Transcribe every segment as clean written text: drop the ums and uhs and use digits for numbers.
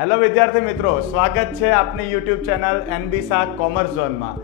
Hello વિદ્યાર્થી મિત્રો, સ્વાગત છે આપની YouTube channel NB Shah commerce ઝોનમાં।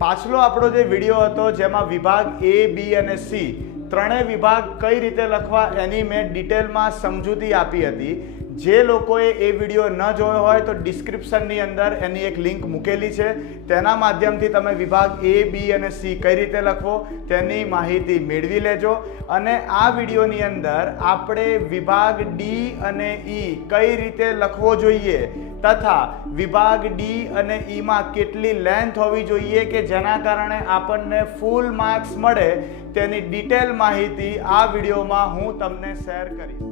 પાછલો આપણો જે વિડીયો હતો જેમાં વિભાગ એ, બી અને સી ત્રણેય વિભાગ કઈ રીતે લખવા એની મેં ડિટેલમાં સમજૂતી આપી હતી। જે લોકોએ એ વિડીયો ન જોયો હોય તો ડિસ્ક્રિપ્શનની અંદર એની એક લિંક મૂકેલી છે, તેના માધ્યમથી તમે વિભાગ એ, બી અને સી કઈ રીતે લખવો તેની માહિતી મેળવી લેજો। અને આ વિડીયોની અંદર આપણે વિભાગ ડી અને ઈ કઈ રીતે લખવો જોઈએ તથા વિભાગ ડી અને ઈમાં કેટલી લેન્થ હોવી જોઈએ કે જેના કારણે આપણને ફૂલ માર્ક્સ મળે તેની ડિટેલ માહિતી આ વિડીયોમાં હું તમને શેર કરીશ।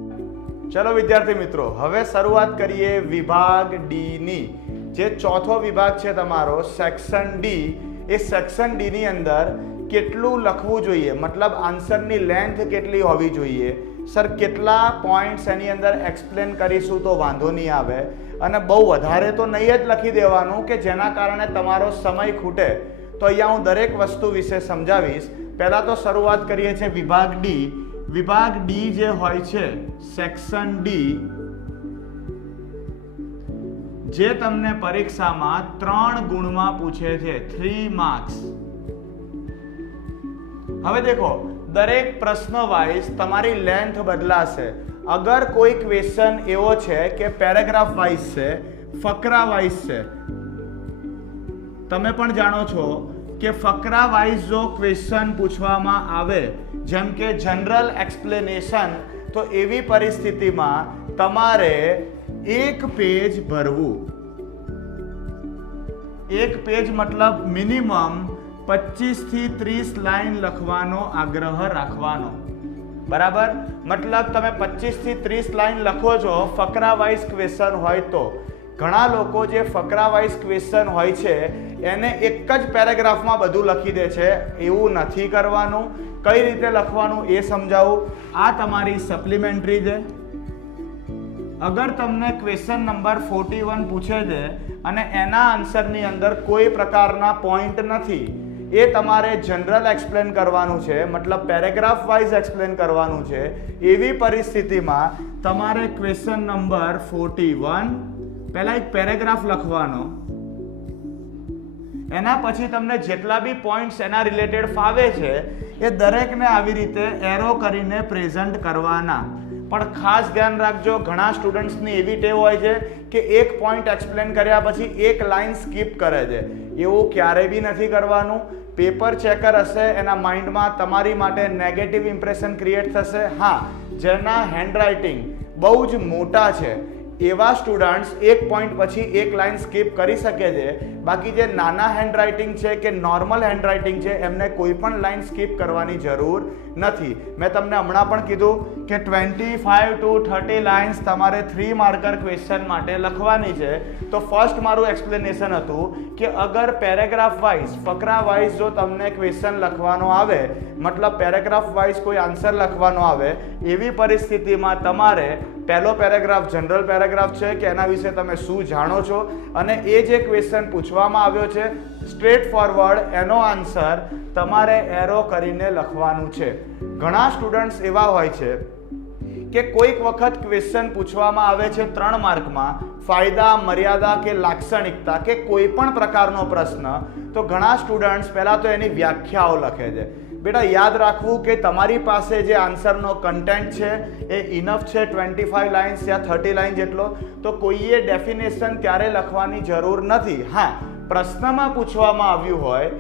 ચલો વિદ્યાર્થી મિત્રો, હવે શરૂઆત કરીએ વિભાગ ડી ની। જે ચોથો વિભાગ છે તમારો સેક્શન ડી, એ સેક્શન ડી ની અંદર કેટલું લખવું જોઈએ, મતલબ આન્સરની લેન્થ કેટલી હોવી જોઈએ। સર કેટલા પોઈન્ટ્સ એની અંદર એક્સપ્લેન કરીશું તો વાંધો નહીં આવે, અને બહુ વધારે તો નહીં જ લખી દેવાનું કે જેના કારણે તમારો સમય ખૂટે। તો અહીંયા હું દરેક વસ્તુ વિશે સમજાવીશ। પહેલાં તો શરૂઆત કરીએ છીએ વિભાગ ડી। વિભાગ ડી જે હોય છે સેક્શન ડી, જે તમને પરીક્ષામાં 3 ગુણમાં પૂછે છે, 3 માર્ક્સ। હવે દેખો, દરેક પ્રશ્ન વાઇઝ તમારી લેન્થ બદલાશે। અગર કોઈ ક્વેશ્ચન એવો છે કે પેરેગ્રાફ વાઇઝ છે, ફકરા વાઇઝ છે, તમે પણ જાણો છો કે ફકરા વાઇઝ જો ક્વેશ્ચન પૂછવામાં આવે જેમ કે જનરલ એક્સપ્લેનેશન, તો એવી પરિસ્થિતિમાં તમારે એક પેજ ભરવું। એક પેજ મતલબ મિનિમમ 25 થી 30 લાઈન લખવાનો આગ્રહ રાખવાનો, બરાબર। મતલબ તમે 25 થી 30 લાઈન લખો છો ફકરા વાઇઝ ક્વેશ્ચન હોય તો। ઘણા લોકો જે ફકરા વાઇઝ ક્વેશ્ચન હોય છે એને એક જ પેરેગ્રાફમાં બધું લખી દે છે, એવું નથી કરવાનું। કઈ રીતે લખવાનું એ સમજાવું। આ તમારી સપ્લિમેન્ટરી છે। અગર તમને ક્વેશ્ચન નંબર 41 પૂછે છે અને એના આન્સરની અંદર કોઈ પ્રકારના પોઈન્ટ નથી, એ તમારે જનરલ એક્સપ્લેન કરવાનું છે, મતલબ પેરેગ્રાફ વાઇઝ એક્સપ્લેન કરવાનું છે। એવી પરિસ્થિતિમાં તમારે ક્વેશ્ચન નંબર 41 પહેલા એક પેરેગ્રાફ લખવાનો, એના પછી તમને જેટલા બી પોઈન્ટ્સ એના રિલેટેડ ફાવે છે એ દરેકને આવી રીતે એરો કરીને પ્રેઝન્ટ કરવાના। પણ ખાસ ધ્યાન રાખજો, ઘણા સ્ટુડન્ટ્સની એવી ટેવ હોય છે કે એક પોઈન્ટ એક્સપ્લેન કર્યા પછી એક લાઈન સ્કીપ કરે છે। એવું ક્યારેય બી નથી કરવાનું। પેપર ચેકર હશે, એના માઇન્ડમાં તમારી માટે નેગેટિવ ઇમ્પ્રેશન ક્રિએટ થશે। હા, જેના હેન્ડરાઇટિંગ બહુ જ મોટા છે એવા સ્ટુડન્ટ્સ એક પોઈન્ટ પછી એક લાઈન સ્કીપ કરી શકે છે, બાકી જે નાના હેન્ડરાઇટિંગ છે કે નોર્મલ હેન્ડરાઇટિંગ છે એમને કોઈ પણ લાઈન સ્કીપ કરવાની જરૂર નથી। મેં તમને હમણાં પણ કીધું કે 25 to 30 લાઇન્સ તમારે 3 માર્કર ક્વેશ્ચન માટે લખવાની છે। તો ફર્સ્ટ મારું એક્સપ્લેનેશન હતું કે અગર પેરેગ્રાફ વાઇઝ, ફકરા વાઇઝ જો તમને ક્વેશ્ચન લખવાનો આવે, મતલબ પેરેગ્રાફ વાઇઝ કોઈ આન્સર લખવાનો આવે, એવી પરિસ્થિતિમાં તમારે પહેલો પેરેગ્રાફ જનરલ પેરેગ્રાફ છે કે એના વિશે તમે શું જાણો છો, અને એ જે ક્વેશ્ચન પૂછવામાં આવ્યો છે સ્ટ્રેટ ફોરવર્ડ એનો આન્સર તમારે એરો કરીને લખવાનું છે। ઘણા સ્ટુડન્ટ્સ એવા હોય છે કે કોઈક વખત ક્વેશ્ચન પૂછવામાં આવે છે 3 માર્કમાં, ફાયદા, મર્યાદા કે લાક્ષણિકતા કે કોઈ પણ પ્રકારનો પ્રશ્ન, તો ઘણા સ્ટુડન્ટ્સ પહેલા તો એની વ્યાખ્યાઓ લખે છે। બેટા યાદ રાખવું કે તમારી પાસે જે આન્સરનો કન્ટેન્ટ છે એ ઇનફ છે 25 લાઇન્સ યા 30 લાઇન જેટલો, તો કોઈએ ડેફિનેશન ત્યારે લખવાની જરૂર નથી। હા, પ્રશ્નમાં પૂછવામાં આવ્યું હોય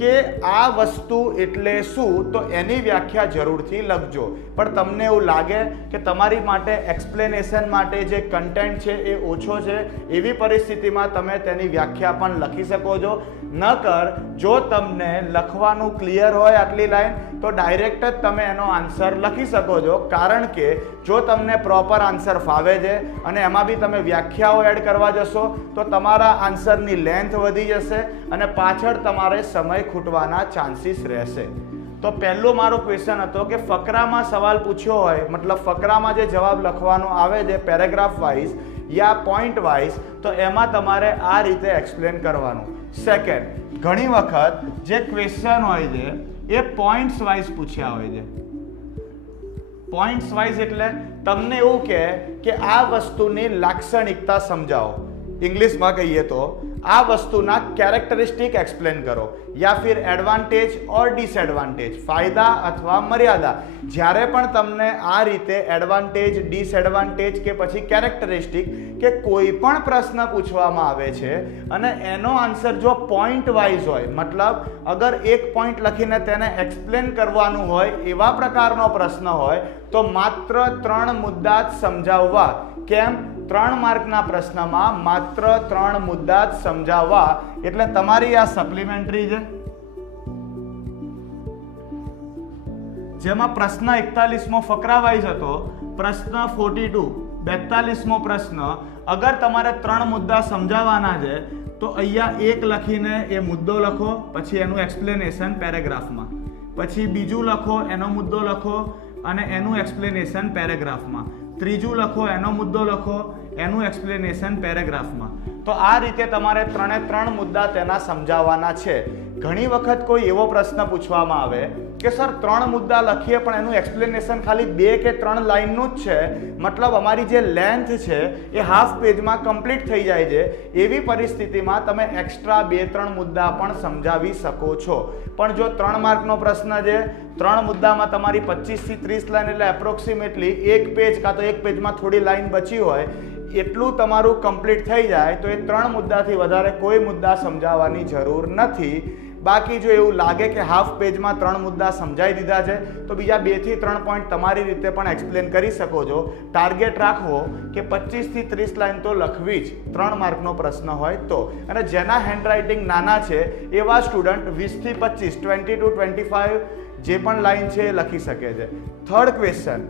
કે આ વસ્તુ એટલે શું, તો એની વ્યાખ્યા જરૂરથી લખજો। પણ તમને એવું લાગે કે તમારી માટે એક્સપ્લેનેશન માટે જે કન્ટેન્ટ છે એ ઓછો છે, એવી પરિસ્થિતિમાં તમે તેની વ્યાખ્યા પણ લખી શકો છો। નકર જો તમને લખવાનું ક્લિયર હોય આટલી લાઈન, તો ડાયરેક્ટ જ તમે એનો આન્સર લખી શકો છો, કારણ કે જો તમને પ્રોપર આન્સર ફાવે છે અને એમાં બી તમે વ્યાખ્યાઓ એડ કરવા જશો તો તમારા આન્સરની લેન્થ વધી જશે અને પાછળ તમારે સમય ખૂટવાના ચાન્સીસ રહેશે। તો પહેલો મારો ક્વેશ્ચન હતો કે ફકરામાં સવાલ પૂછ્યો હોય, મતલબ ફકરામાં જે જવાબ લખવાનો આવે છે પેરેગ્રાફ વાઇઝ યા પોઈન્ટ વાઇઝ, તો એમાં તમારે આ રીતે એક્સપ્લેન કરવાનું। સેકન્ડ, ઘણી વખત જે ક્વેશ્ચન હોય છે એ પોઈન્ટ્સ વાઇઝ પૂછ્યા હોય છે। પોઈન્ટ્સ વાઇઝ એટલે તમને એવું કહે કે આ વસ્તુની લાક્ષણિકતા સમજાવો, ઇંગ્લિશમાં કહીએ તો આ વસ્તુના કેરેક્ટરિસ્ટિક એક્સપ્લેન કરો, યા ફિર એડવાન્ટેજ ઓર ડિસએડવાન્ટેજ, ફાયદા અથવા મર્યાદા. જ્યારે પણ તમને આ રીતે એડવાન્ટેજ, ડિસએડવાન્ટેજ કે પછી કેરેક્ટરિસ્ટિક કે કોઈ પણ પ્રશ્ન પૂછવામાં આવે છે અને એનો આન્સર જો પોઈન્ટ વાઇઝ હોય, મતલબ અગર એક પોઈન્ટ લખીને તેને એક્સપ્લેન કરવાનું હોય એવા પ્રકારનો પ્રશ્ન હોય તો માત્ર 3 મુદ્દા જ સમજાવવા. કેમ? 3 માર્કના પ્રશ્નમાં માત્ર 3 મુદ્દા જ સમજાવવા. એટલે તમારી આ સપ્લિમેન્ટરી છે, જેમાં પ્રશ્ન 41મો ફકરા વાઇઝ હતો, પ્રશ્ન 42 42મો પ્રશ્ન. અગર તમારે 3 મુદ્દા સમજાવવાના છે તો અહીંયા એક લખીને એ મુદ્દો લખો, પછી એનું એક્સપ્લેનેશન પેરેગ્રાફમાં, પછી બીજું લખો, એનો મુદ્દો લખો અને એનું એક્સપ્લેનેશન પેરેગ્રાફમાં, ત્રીજું લખો, એનો મુદ્દો લખો, એનું એક્સપ્લેનેશન પેરેગ્રાફમાં. તો આ રીતે તમારે 3 મુદ્દા તેના સમજાવવાના છે. ઘણી વખત કોઈ એવો પ્રશ્ન પૂછવામાં આવે કે સર 3 મુદ્દા લખીએ પણ એનું એક્સપ્લેનેશન ખાલી 2 કે 3 લાઇનનું જ છે, મતલબ અમારી જે લેન્થ છે એ હાફ પેજમાં કમ્પ્લીટ થઈ જાય છે. એવી પરિસ્થિતિમાં તમે એક્સ્ટ્રા 2-3 મુદ્દા પણ સમજાવી શકો છો. પણ જો 3 માર્કનો પ્રશ્ન છે, 3 મુદ્દામાં તમારી 25 થી 30 લાઇન એટલે એપ્રોક્સિમેટલી 1 પેજ કાં તો 1 પેજમાં થોડી લાઇન બચી હોય એટલું તમારું કમ્પ્લીટ થઈ જાય તો એ 3 મુદ્દાથી વધારે કોઈ મુદ્દા સમજાવવાની જરૂર નથી. બાકી જો એવું લાગે કે હાફ પેજમાં 3 મુદ્દા સમજાવી દીધા છે તો બીજા 2 થી 3 પોઈન્ટ તમારી રીતે પણ એક્સપ્લેન કરી શકો છો. ટાર્ગેટ રાખવો કે 25 થી 30 લાઇન તો લખવી જ 3 માર્કનો પ્રશ્ન હોય તો. અને જેના હેન્ડરાઇટિંગ નાના છે એવા સ્ટુડન્ટ 20 થી 25, 20 to 25 જે પણ લાઇન છે એ લખી શકે છે. થર્ડ ક્વેશ્ચન,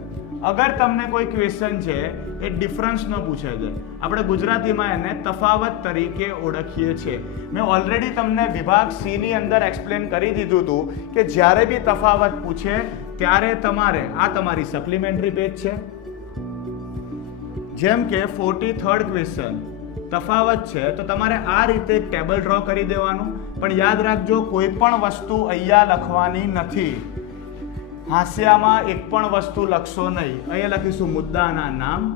અગર તમને કોઈ ક્વેશ્ચન છે એ ડિફરન્સનો પૂછે છે, આપણે ગુજરાતીમાં એને તફાવત તરીકે ઓળખીએ છીએ. મેં ઓલરેડી તમને વિભાગ સી ની અંદર એક્સપ્લેન કરી દીધું હતું કે જ્યારે બી તફાવત પૂછે ત્યારે તમારે, આ તમારી સપ્લિમેન્ટરી પેજ છે, જેમ કે 43rd ક્વેશ્ચન તફાવત છે તો તમારે આ રીતે એક ટેબલ ડ્રો કરી દેવાનું. પણ યાદ રાખજો કોઈ પણ વસ્તુ અહીંયા લખવાની નથી, હાંસિયામાં એક પણ વસ્તુ લખશો નહીં. અહીંયા લખીશું મુદ્દાના નામ,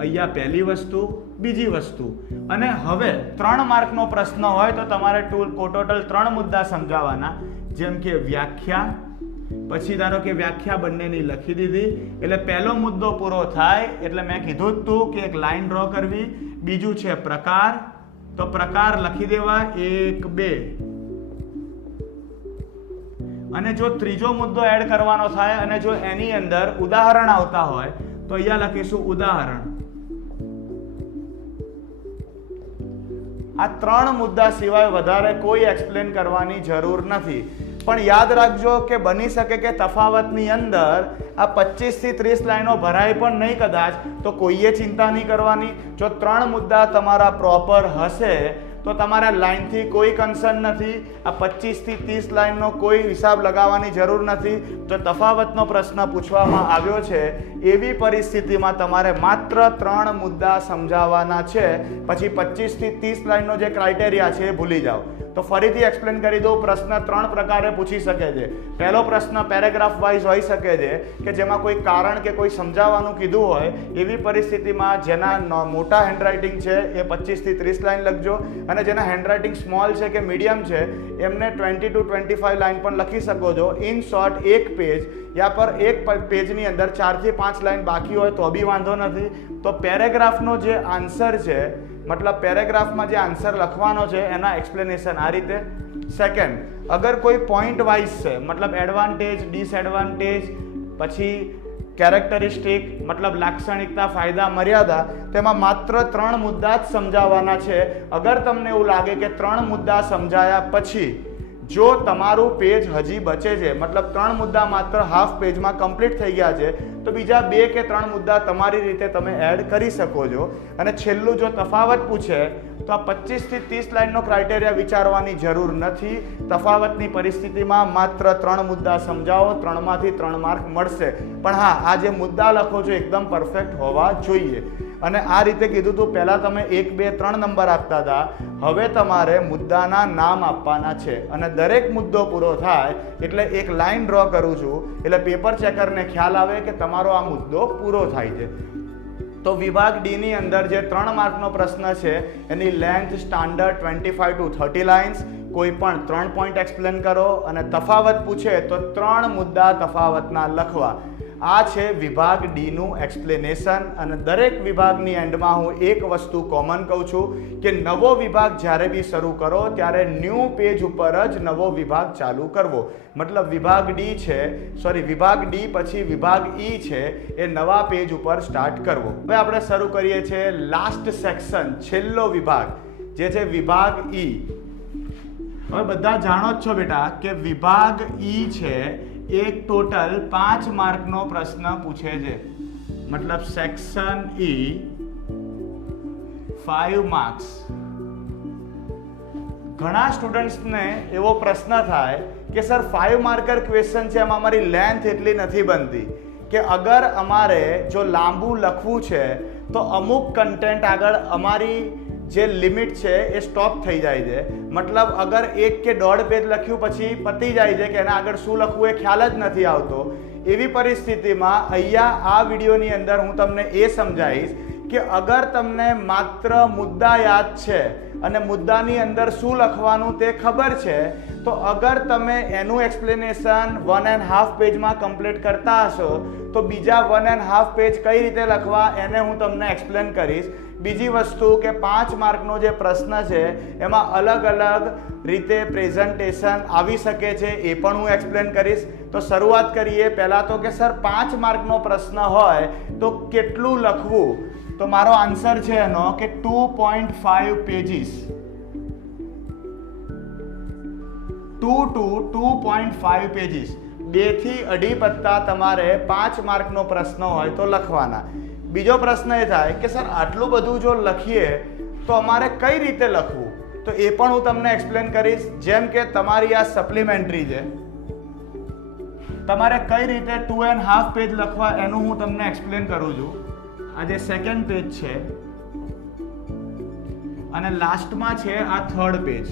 અહીંયા પહેલી વસ્તુ, બીજી વસ્તુ. અને હવે 3 માર્કનો પ્રશ્ન હોય તો તમારે ટોટલ 3 મુદ્દા સમજાવવાના, જેમ કે વ્યાખ્યા, પછી ધારો કે વ્યાખ્યા બંનેની લખી દીધી એટલે પહેલો મુદ્દો પૂરો થાય એટલે મેં કીધું જ તું કે એક લાઈન ડ્રો કરવી. બીજું છે પ્રકાર, તો પ્રકાર લખી દેવા 1, 2. અને જો ત્રીજો મુદ્દો એડ કરવાનો થાય અને જો એની અંદર ઉદાહરણ આવતા હોય તો અહીંયા લખીશું ઉદાહરણ. આ 3 મુદ્દા સિવાય વધારે કોઈ એક્સપ્લેન કરવાની જરૂર નથી. પણ યાદ રાખજો કે બની શકે કે તફાવતની અંદર આ 25 થી 30 લાઈનો ભરાય પણ નહીં કદાચ, તો કોઈએ ચિંતા નહીં કરવાની. જો 3 મુદ્દા તમારા પ્રોપર હશે તો તમારે લાઇનથી કોઈ કન્સર્ન નથી. આ 25 થી 30 લાઇનનો કોઈ હિસાબ લગાવવાની જરૂર નથી. જો તફાવતનો પ્રશ્ન પૂછવામાં આવ્યો છે એવી પરિસ્થિતિમાં તમારે માત્ર 3 મુદ્દા સમજાવવાના છે. પછી 25 થી 30 લાઇનનો જે ક્રાઇટેરિયા છે એ ભૂલી જાઓ. તો ફરીથી એક્સપ્લેન કરી દઉં. પ્રશ્ન 3 પ્રકારે પૂછી શકે છે. પહેલો પ્રશ્ન પેરેગ્રાફ વાઇઝ હોઈ શકે છે કે જેમાં કોઈ કારણ કે કોઈ સમજાવવાનું કીધું હોય એવી પરિસ્થિતિમાં જેના મોટા હેન્ડરાઇટિંગ છે એ 25 થી 30 લાઇન લખજો, અને જેના હેન્ડરાઇટિંગ સ્મોલ છે કે મીડિયમ છે એમને 20 to 25 લાઇન પણ લખી શકો છો. ઇન શોર્ટ એક પેજ યા પર એક પેજની અંદર 4 થી 5 લાઇન બાકી હોય તો બી વાંધો નથી. તો પેરેગ્રાફનો જે આન્સર છે, મતલબ પેરેગ્રાફમાં જે આન્સર લખવાનો છે એના એક્સપ્લેનેશન આ રીતે. સેકન્ડ, અગર કોઈ પોઈન્ટ વાઇઝ છે, મતલબ એડવાન્ટેજ, ડિસએડવાન્ટેજ, પછી કેરેક્ટરિસ્ટિક મતલબ લાક્ષણિકતા, ફાયદા, મર્યાદા, તેમાં માત્ર 3 મુદ્દા જ સમજાવવાના છે. અગર તમને એવું લાગે કે 3 મુદ્દા સમજાયા પછી જો તમારું પેજ હજી બચે છે, મતલબ 3 મુદ્દા માત્ર હાફ પેજમાં કમ્પ્લીટ થઈ ગયા છે, તો બીજા 2 કે 3 મુદ્દા તમારી રીતે તમે એડ કરી શકો છો. અને છેલ્લું જો તફાવત પૂછે તો આ 25 થી 30 લાઇનનો ક્રાઇટેરિયા વિચારવાની જરૂર નથી. તફાવતની પરિસ્થિતિમાં માત્ર 3 મુદ્દા સમજાવો, 3માંથી 3 માર્ક મળશે. પણ હા, આ જે મુદ્દા લખો છો એકદમ પરફેક્ટ હોવા જોઈએ. અને આ રીતે કીધું હતું, પહેલાં તમે 1, 2, 3 નંબર આપતા હતા, હવે તમારે મુદ્દાના નામ આપવાના છે. અને દરેક મુદ્દો પૂરો થાય એટલે એક લાઈન ડ્રો કરું છું, એટલે પેપર ચેકરને ખ્યાલ આવે કે તમારો આ મુદ્દો પૂરો થાય છે. તો વિભાગ ડી ની અંદર જે 3 માર્કનો પ્રશ્ન છે એની લેન્થ સ્ટાન્ડર્ડ 25 to 30 લાઇન્સ. કોઈ પણ 3 પોઈન્ટ એક્સપ્લેન કરો અને તફાવત પૂછે તો 3 મુદ્દા તફાવતના લખવા. આ છે વિભાગ ડી નું એક્સપ્લેનેશન. અને દરેક વિભાગની એન્ડમાં હું એક વસ્તુ કોમન કહું છું કે નવો વિભાગ જ્યારે બી શરૂ કરો ત્યારે ન્યૂ પેજ ઉપર જ નવો વિભાગ ચાલુ કરવો. મતલબ વિભાગ ડી છે, વિભાગ ડી પછી વિભાગ ઈ છે એ નવા પેજ ઉપર સ્ટાર્ટ કરવો. હવે આપણે શરૂ કરીએ છીએ લાસ્ટ સેક્શન, છેલ્લો વિભાગ જે છે વિભાગ ઈ. હવે બધા જાણો જ છો બેટા કે વિભાગ ઈ છે એક ટોટલ 5 માર્કનો પ્રશ્ન પૂછે છે. મતલબ સેક્શન ઈ 5 માર્ક્સ. ઘણા સ્ટુડન્ટ્સને એવો પ્રશ્ન થાય કે સર 5 માર્કર ક્વેશ્ચન છે, એમાં અમારી લેન્થ એટલી નથી બનતી કે અગર અમારે જો લાંબુ લખવું છે તો અમુક કન્ટેન્ટ આગળ અમારી જે લિમિટ છે એ સ્ટોપ થઈ જાય છે. મતલબ અગર 1 કે 1.5 પેજ લખ્યું પછી પતી જાય છે કે એના આગળ શું લખવું એ ખ્યાલ જ નથી આવતો. એવી પરિસ્થિતિમાં અહીંયા આ વિડીયોની અંદર હું તમને એ સમજાવીશ કે અગર તમને માત્ર મુદ્દા યાદ છે અને મુદ્દાની અંદર શું લખવાનું તે ખબર છે તો અગર તમે એનું એક્સપ્લેનેશન 1.5 પેજમાં કમ્પ્લીટ કરતા હશો તો બીજા 1.5 પેજ કઈ રીતે લખવા એને હું તમને એક્સપ્લેન કરીશ. બીજી વસ્તુ કે 5 માર્કનો જે પ્રશ્ન છે એમાં અલગ અલગ રીતે પ્રેઝન્ટેશન આવી શકે છે, એ પણ હું એક્સપ્લેન કરીશ. તો શરૂઆત કરીએ. પહેલાં તો કે સર 5 માર્કનો પ્રશ્ન હોય તો કેટલું લખવું? તો મારો આન્સર છે એનો કે 2.5 પેજીસ. 2 to 2.5 pages. 2 થી 2.5 પત્તા તમારે 5 માર્કનો પ્રશ્ન હોય તો લખવાના. બીજો પ્રશ્ન એ થાય કે સર આટલું બધું જો લખીએ તો અમારે કઈ રીતે લખવું? તો એ પણ હું તમને એક્સપ્લેન કરીશ. જેમ કે તમારી આ સપ્લિમેન્ટરી છે, તમારે કઈ રીતે 2.5 પેજ લખવા એનું હું તમને એક્સપ્લેન કરું છું. આ જે સેકન્ડ પેજ છે અને લાસ્ટમાં છે આ થર્ડ પેજ.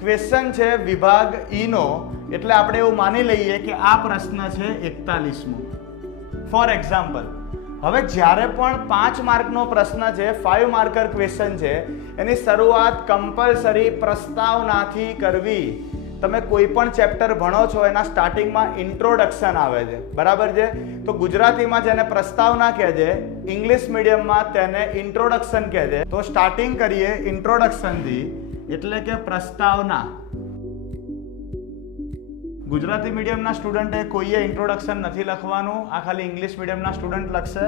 ક્વેશ્ચન છે વિભાગ ઈ નો, એટલે આપણે એવું માની લઈએ કે આ પ્રશ્ન છે 41મો. ફોર એક્ઝામ્પલ, હવે જ્યારે પણ 5 માર્કનો પ્રશ્ન છે, 5 માર્કર ક્વેશ્ચન છે, એની શરૂઆત કમ્પલસરી પ્રસ્તાવનાથી કરવી. તમે કોઈ પણ ચેપ્ટર ભણો છો એના સ્ટાર્ટિંગમાં ઇન્ટ્રોડક્શન આવે છે, બરાબર છે? તો ગુજરાતીમાં જેને પ્રસ્તાવના કહે છે, ઇંગ્લિશ મીડિયમમાં તેને ઇન્ટ્રોડક્શન કહે છે. તો સ્ટાર્ટિંગ કરીએ ઇન્ટ્રોડક્શનથી, એટલે કે પ્રસ્તાવના. ગુજરાતી મીડિયમના સ્ટુડન્ટે કોઈએ ઇન્ટ્રોડક્શન નથી લખવાનું, આ ખાલી ઇંગ્લિશ મીડિયમના સ્ટુડન્ટ લખશે.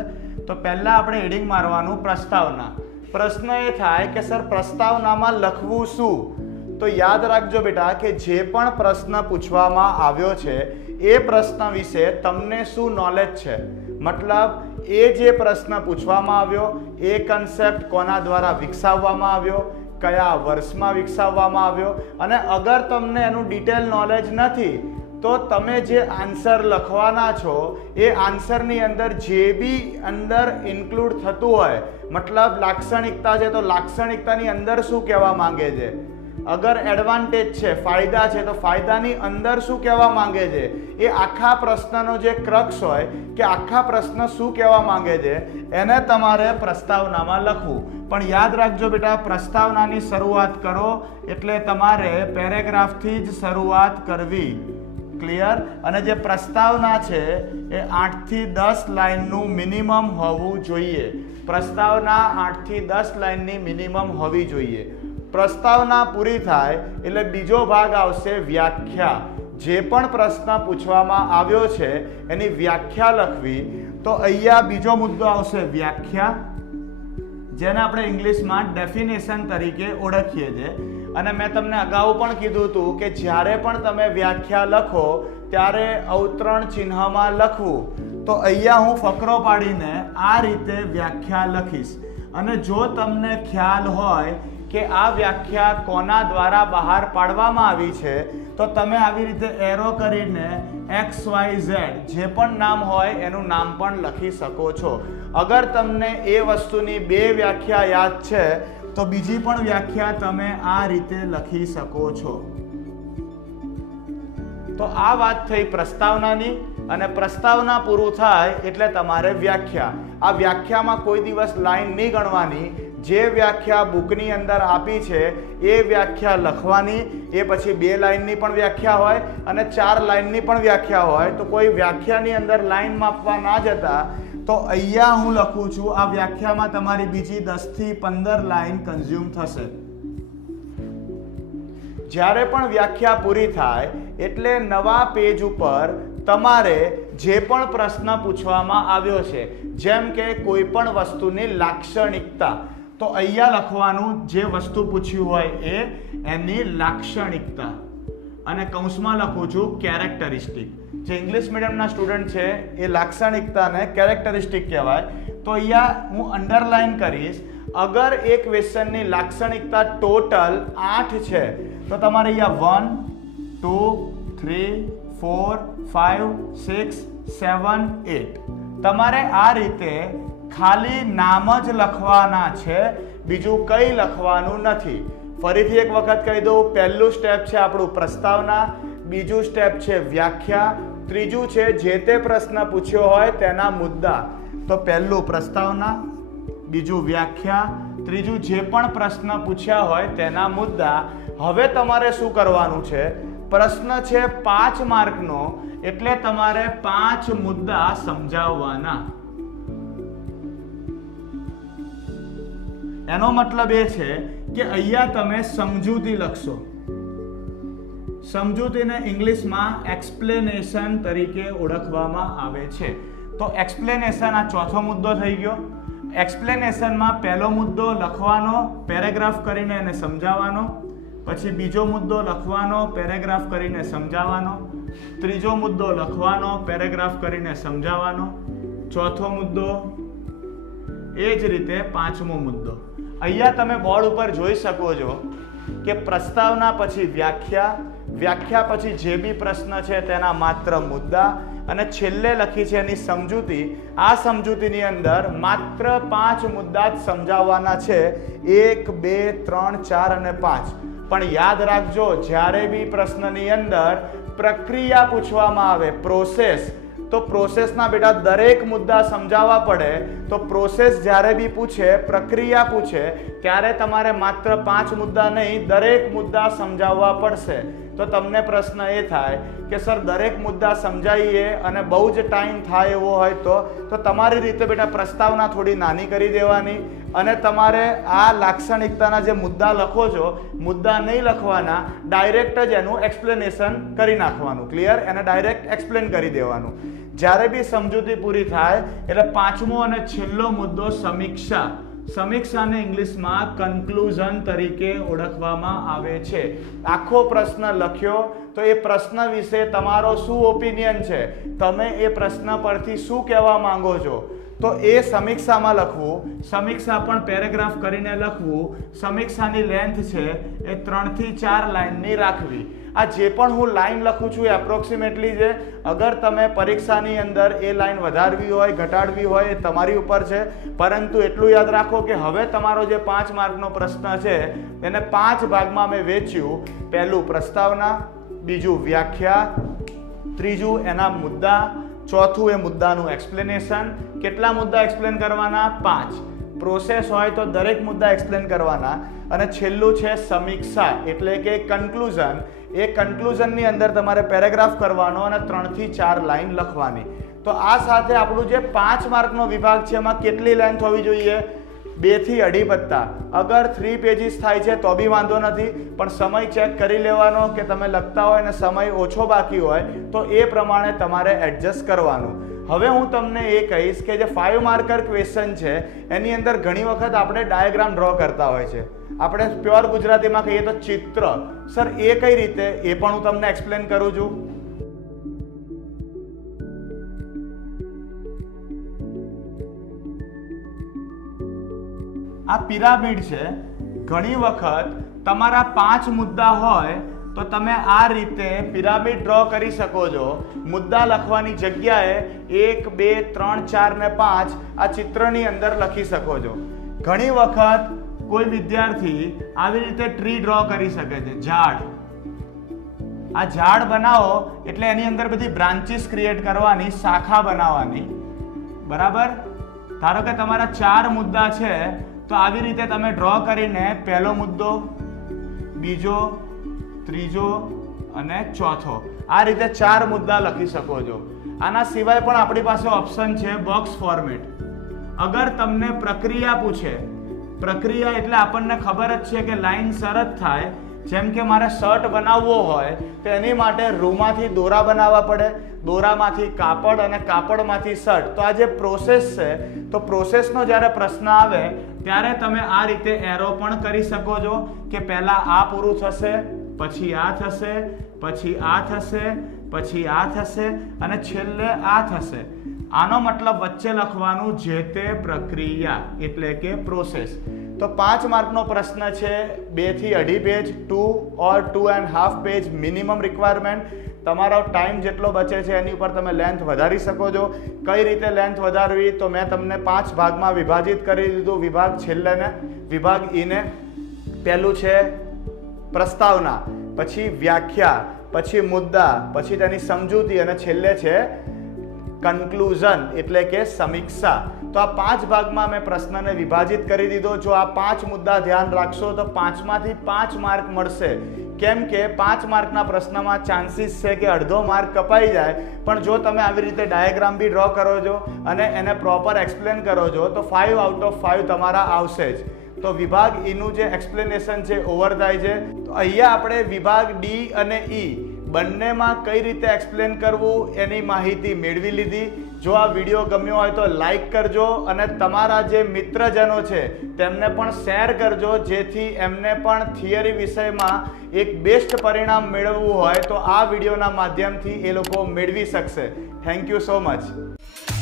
તો પહેલાં આપણે હેડિંગ મારવાનું પ્રસ્તાવના. પ્રશ્ન એ થાય કે સર પ્રસ્તાવનામાં લખવું શું? તો યાદ રાખજો બેટા કે જે પણ પ્રશ્ન પૂછવામાં આવ્યો છે એ પ્રશ્ન વિશે તમને શું નોલેજ છે. મતલબ એ જે પ્રશ્ન પૂછવામાં આવ્યો એ કન્સેપ્ટ કોના દ્વારા વિકસાવવામાં આવ્યો, કયા વર્ષમાં વિકસાવવામાં આવ્યો, અને અગર તમને એનું ડિટેલ નોલેજ નથી તો તમે જે આન્સર લખવાના છો એ આન્સરની અંદર જે બી અંદર ઇન્ક્લુડ થતું હોય, મતલબ લાક્ષણિકતા છે તો લાક્ષણિકતાની અંદર શું કહેવા માંગે છે, અગર એડવાન્ટેજ છે, ફાયદા છે તો ફાયદાની અંદર શું કહેવા માંગે છે, એ આખા પ્રશ્નનો જે ક્રક્સ હોય કે આખા પ્રશ્ન શું કહેવા માંગે છે એને તમારે પ્રસ્તાવનામાં લખવું. પણ યાદ રાખજો બેટા, પ્રસ્તાવનાની શરૂઆત કરો એટલે તમારે પેરેગ્રાફથી જ શરૂઆત કરવી. ક્લિયર? અને જે પ્રસ્તાવના છે એ 8 થી 10 લાઇનનું મિનિમમ હોવું જોઈએ. પ્રસ્તાવના 8 થી 10 લાઇનની મિનિમમ હોવી જોઈએ. પ્રસ્તાવના પૂરી થાય એટલે બીજો ભાગ આવશે વ્યાખ્યા. જે પણ પ્રશ્ન પૂછવામાં આવ્યો છે એની વ્યાખ્યા લખવી. તો અહીંયા બીજો મુદ્દો આવશે વ્યાખ્યા, જેને આપણે ઇંગ્લિશમાં ડેફિનેશન તરીકે ઓળખીએ છીએ. અને મેં તમને અગાઉ પણ કીધું હતું કે જ્યારે પણ તમે વ્યાખ્યા લખો ત્યારે અવતરણ ચિહ્નમાં લખવું. તો અહીંયા હું ફકરો પાડીને આ રીતે વ્યાખ્યા લખીશ. અને જો તમને ખ્યાલ હોય કે આ વ્યાખ્યા કોના દ્વારા બહાર પાડવામાં આવી છે, તો તમે આવી રીતે એરો કરીને XYZ જે પણ નામ હોય એનું નામ પણ લખી શકો છો. અગર તમને એ વસ્તુની બે વ્યાખ્યા યાદ છે તો બીજી પણ વ્યાખ્યા તમે આ રીતે લખી શકો છો. તો આ વાત થઈ પ્રસ્તાવનાની, અને પ્રસ્તાવના પૂરું થાય એટલે તમારે વ્યાખ્યા. આ વ્યાખ્યામાં કોઈ દિવસ લાઈન નહીં ગણવાની. જે વ્યાખ્યા બુકની અંદર આપી છે એ વ્યાખ્યા લખવાની. એ પછી 2 લાઈનની પણ વ્યાખ્યા હોય અને 4 લાઈનની પણ વ્યાખ્યા હોય. તો કોઈ વ્યાખ્યાની અંદર લાઈન માપવા ના જતા તો અહીંયા હું લખું છું, આ વ્યાખ્યામાં તમારી બીજી 10 થી 15 લાઈન કન્ઝ્યુમ થશે. જ્યારે પણ વ્યાખ્યા પૂરી થાય એટલે નવા પેજ ઉપર તમારે જે પણ પ્રશ્ન પૂછવામાં આવ્યો છે, જેમ કે કોઈ પણ વસ્તુની લાક્ષણિકતા, તો અહીંયા લખવાનું જે વસ્તુ પૂછ્યું હોય એ એની લાક્ષણિકતા, અને કૌંસમાં લખું છું કેરેક્ટરિસ્ટિક. જે ઇંગ્લિશ મીડિયમના સ્ટુડન્ટ છે એ લાક્ષણિકતાને કેરેક્ટરિસ્ટિક કહેવાય. તો અહીંયા હું અંડરલાઈન કરીશ. અગર એક ક્વેશ્ચનની લાક્ષણિકતા ટોટલ 8 છે તો તમારે અહીંયા 1 2 3 4 5 6 7 8 તમારે આ રીતે ખાલી નામ જ લખવાના છે, બીજું કંઈ લખવાનું નથી. ફરીથી એક વખત કહી દઉં, પહેલું સ્ટેપ છે આપણું પ્રસ્તાવના, બીજું સ્ટેપ છે વ્યાખ્યા, ત્રીજું છે જે તે પ્રશ્ન પૂછ્યો હોય તેના મુદ્દા. તો પહેલું પ્રસ્તાવના, બીજું વ્યાખ્યા, ત્રીજું જે પણ પ્રશ્ન પૂછ્યા હોય તેના મુદ્દા. હવે તમારે શું કરવાનું છે? પ્રશ્ન છે 5 માર્કનો, એટલે તમારે 5 મુદ્દા સમજાવવાના. એનો મતલબ એ છે કે અહીંયા તમે સમજૂતી લખશો. સમજૂતીને ઇંગ્લિશમાં એક્સપ્લેનેશન તરીકે ઓળખવામાં આવે છે. તો એક્સપ્લેનેશન આ ચોથો મુદ્દો થઈ ગયો. એક્સપ્લેનેશનમાં પહેલો મુદ્દો લખવાનો, પેરેગ્રાફ કરીને એને સમજાવવાનો, પછી બીજો મુદ્દો લખવાનો, પેરેગ્રાફ કરીને સમજાવવાનો, ત્રીજો મુદ્દો લખવાનો, પેરેગ્રાફ કરીને સમજાવવાનો, ચોથો મુદ્દો, એ જ રીતે 5મો મુદ્દો. અહીંયા તમે બોર્ડ ઉપર જોઈ શકો છો કે પ્રસ્તાવના પછી વ્યાખ્યા, વ્યાખ્યા પછી જે બી પ્રશ્ન છે તેના માત્ર મુદ્દા, અને છેલ્લે લખી છે એની સમજૂતી. આ સમજૂતીની અંદર માત્ર 5 મુદ્દા જ સમજાવવાના છે. 1 2 3 4 અને 5. પણ યાદ રાખજો, જ્યારે બી પ્રશ્નની અંદર પ્રક્રિયા પૂછવામાં આવે, પ્રોસેસ, તો પ્રોસેસના બેટા દરેક મુદ્દા સમજાવવા પડે. તો પ્રોસેસ જ્યારે બી પૂછે, પ્રક્રિયા પૂછે, ત્યારે તમારે માત્ર 5 મુદ્દા નહીં, દરેક મુદ્દા સમજાવવા પડશે. તો તમને પ્રશ્ન એ થાય કે સર દરેક મુદ્દા સમજાવીએ અને બહુ જ ટાઈમ થાય એવો હોય તો તમારી રીતે બેટા પ્રસ્તાવના થોડી નાની કરી દેવાની, અને તમારે આ લાક્ષણિકતાના જે મુદ્દા લખો છો, મુદ્દા નહીં લખવાના, ડાયરેક્ટ જ એનું એક્સપ્લેનેશન કરી નાખવાનું. ક્લિયર? એને ડાયરેક્ટ એક્સપ્લેન કરી દેવાનું. જ્યારે બી સમજૂતી પૂરી થાય એટલે 5મો અને છેલ્લો મુદ્દો સમીક્ષા. સમીક્ષાને ઇંગ્લિશમાં કન્ક્લુઝન તરીકે ઓળખવામાં આવે છે. આખો પ્રશ્ન લખ્યો તો એ પ્રશ્ન વિશે તમારો શું ઓપિનિયન છે, તમે એ પ્રશ્ન પરથી શું કહેવા માંગો છો, તો એ સમીક્ષામાં લખવું. સમીક્ષા પણ પેરેગ્રાફ કરીને લખવું. સમીક્ષાની લેન્થ છે એ 3 થી 4 લાઈનની રાખવી. આ જે પણ હું લાઈન લખું છું એ એપ્રોક્સિમેટલી છે. અગર તમે પરીક્ષાની અંદર એ લાઈન વધારવી હોય, ઘટાડવી હોય, એ તમારી ઉપર છે. પરંતુ એટલું યાદ રાખો કે હવે તમારો જે 5 માર્કનો પ્રશ્ન છે એને 5 ભાગમાં મેં વેચ્યું. પહેલું પ્રસ્તાવના, બીજું વ્યાખ્યા, ત્રીજું એના મુદ્દા, ચોથું એ મુદ્દાનું એક્સપ્લેનેશન. કેટલા મુદ્દા એક્સપ્લેન કરવાના? 5. પ્રોસેસ હોય તો દરેક મુદ્દા એક્સપ્લેન કરવાના, અને છેલ્લું છે સમીક્ષા એટલે કે કન્ક્લુઝન. એ કન્ક્લુઝનની અંદર તમારે પેરેગ્રાફ કરવાનો અને 3 થી 4 લાઈન લખવાની. તો આ સાથે આપણું જે 5 માર્કનો વિભાગ છે એમાં કેટલી લેન્થ હોવી જોઈએ? 2 થી 2.5 પત્તા. અગર 3 પેજીસ થાય છે તો બી વાંધો નથી, પણ સમય ચેક કરી લેવાનો કે તમે લખતા હોય અને સમય ઓછો બાકી હોય તો એ પ્રમાણે તમારે એડજસ્ટ કરવાનું. હવે હું તમને એ કહીશ કે જે 5 માર્કર ક્વેશ્ચન છે એની અંદર ઘણી વખત આપણે ડાયાગ્રામ ડ્રો કરતા હોય છે. આપણે પ્યોર ગુજરાતીમાં કહીએ તો ચિત્ર. સર એ કઈ રીતે, એ પણ હું તમને એક્સપ્લેન કરું છું. આ પિરામિડ છે. ઘણી વખત તમારા 5 મુદ્દા હોય તો તમે આ રીતે પિરામિડ ડ્રો કરી શકો છો. મુદ્દા લખવાની જગ્યાએ 1, 2, 3, 4 ને 5 આ ચિત્રની અંદર લખી શકો છો. ઘણી વખત કોઈ વિદ્યાર્થી આવી રીતે ટ્રી ડ્રો કરી શકે છે, ઝાડ. આ ઝાડ બનાવો એટલે એની અંદર બધી બ્રાન્ચીસ ક્રિએટ કરવાની, શાખા બનાવવાની, બરાબર. ધારો કે તમારા 4 મુદ્દા છે તો આવી રીતે તમે ડ્રો કરીને પહેલો મુદ્દો, બીજો, ત્રીજો અને ચોથો આ રીતે 4 મુદ્દા લખી શકો છો. આના સિવાય પણ આપણી પાસે ઓપ્શન છે બોક્સ ફોર્મેટ. અગર તમને પ્રક્રિયા પૂછે, પ્રક્રિયા એટલે આપણને ખબર જ છે કે લાઈન સરત થાય. જેમ કે મારે શર્ટ બનાવવો હોય તો એની માટે રૂમાંથી દોરા બનાવવા પડે, દોરામાંથી કાપડ અને કાપડમાંથી શર્ટ. તો આ જે પ્રોસેસ છે, તો પ્રોસેસનો જ્યારે પ્રશ્ન આવે ત્યારે તમે આ રીતે એરો પણ કરી શકો છો કે પહેલા આ પૂરું થશે, પછી આ થશે, પછી આ થશે, પછી આ થશે અને છેલ્લે આ થશે. આનો મતલબ વચ્ચે લખવાનું જે તે પ્રક્રિયા એટલે કે પ્રોસેસ. તો 5 માર્કનો પ્રશ્ન છે, 2 થી 2.5 page, 2 or 2.5 page minimum requirement. તમારો ટાઈમ જેટલો બચે છે એની ઉપર તમે લેન્થ વધારી શકો છો. કઈ રીતે લેન્થ વધારવી તો મેં તમને 5 ભાગમાં વિભાજિત કરી દીધું. વિભાગ છેલ્લેને, વિભાગ ઈને. પહેલું છે પ્રસ્તાવના, પછી વ્યાખ્યા, પછી મુદ્દા, પછી તેની સમજૂતી અને છેલ્લે છે કન્ક્લુઝન એટલે કે સમીક્ષા. તો આ 5 ભાગમાં મેં પ્રશ્નને વિભાજિત કરી દીધો. જો આ 5 મુદ્દા ધ્યાન રાખશો તો 5માંથી 5 માર્ક મળશે. કેમ કે 5 માર્કના પ્રશ્નમાં ચાન્સીસ છે કે અડધો માર્ક કપાઈ જાય. પણ જો તમે આવી રીતે ડાયાગ્રામ બી ડ્રો કરો છો અને એને પ્રોપર એક્સપ્લેન કરો છો તો 5 out of 5 તમારા આવશે જ. તો વિભાગ ઈનું જે એક્સપ્લેનેશન છે ઓવર થાય છે. તો અહીંયા આપણે વિભાગ ડી અને ઈ બંનેમાં કઈ રીતે એક્સપ્લેન કરવું એની માહિતી મેળવી લીધી. જો આ વિડીયો ગમ્યો હોય તો લાઈક કરજો અને તમારા જે મિત્રજનો છે તેમને પણ શેર કરજો, જેથી એમને પણ થિયરી વિષયમાં એક બેસ્ટ પરિણામ મેળવવું હોય તો આ વિડીયોના માધ્યમથી એ લોકો મેળવી શકશે. Thank you so much.